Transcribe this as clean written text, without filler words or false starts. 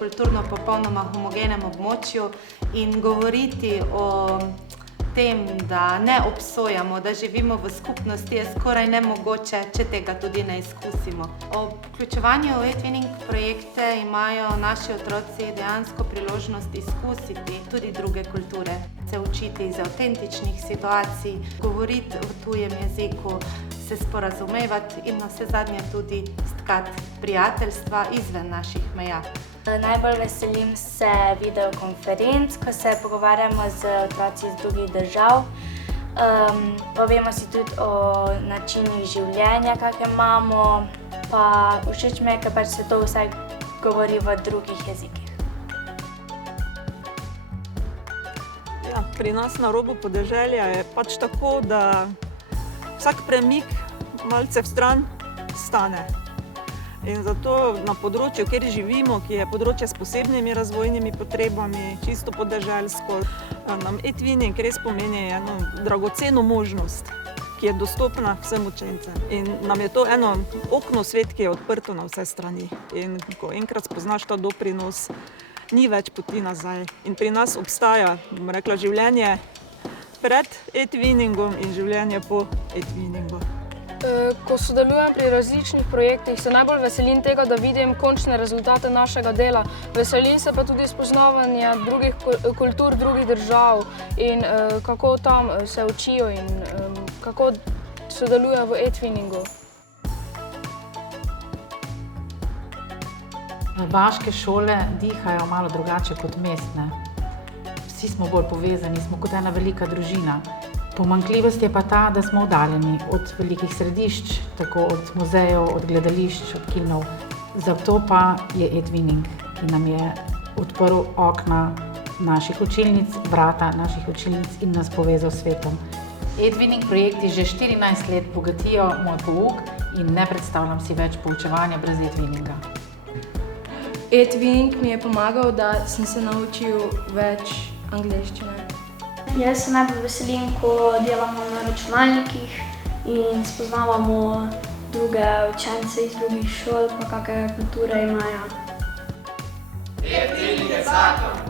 kulturno popolnoma homogenem območju in govoriti o tem, da ne obsojamo, da živimo v skupnosti, je skoraj nemogoče, če tega tudi ne izkusimo. Ob vključevanju v e-twinning projekte imajo naši otroci dejansko priložnost izkusiti tudi druge kulture, se učiti iz avtentičnih situacij, govoriti v tujem jeziku, se sporazumevati in navsezadnje tudi stkati prijateljstva izven naših meja. Najbolj veselim se videokonferenc, ko se pogovarjamo z otroci iz drugih držav. Povemo si tudi o načinih življenja, kakšne imamo, pa všeč mi je, ker pač se to vsaj govori v drugih jezikih. Ja, pri nas na robu podeželja je pač tako, da vsak premik malce vstran stane. In zato na področju, kjer živimo, ki je področje s posebnimi razvojnimi potrebami, čisto podeželsko, nam e-twinning res pomeni eno dragoceno možnost, ki je dostopna vsem učencem. In nam je to eno okno v svet, ki je odprto na vse strani. In ko enkrat spoznaš ta doprinos, ni več poti nazaj. In pri nas obstaja, bom rekla, življenje pred e-twinningom in življenje po e-twinningu. Ko sodelujem pri različnih projektih, se najbolj veselim tega, da vidim končne rezultate našega dela. Veselim se pa tudi spoznavanja drugih kultur, drugih držav in kako tam se učijo in kako sodelujejo v e-twinningu. Vaške šole dihajo malo drugače kot mestne. Vsi smo bolj povezani, smo kot ena velika družina. Pomanjkljivost je pa ta, da smo oddaljeni od velikih središč, tako od muzejev, od gledališč, od kinov. Zato pa je e-twinning, ki nam je odprl okna naših učilnic, vrata naših učilnic in nas povezal s svetom. E-twinning projekti že 14 let bogatijo moj pouk in ne predstavljam si več poučevanja brez e-twinninga. E-twinning mi je pomagal, da sem se naučil več angleščine. Jaz se najbolj veselim, ko delamo na računalnikih in spoznavamo druge učence iz drugih šol, pa kakšne kulture imajo. E-twinning je zakon!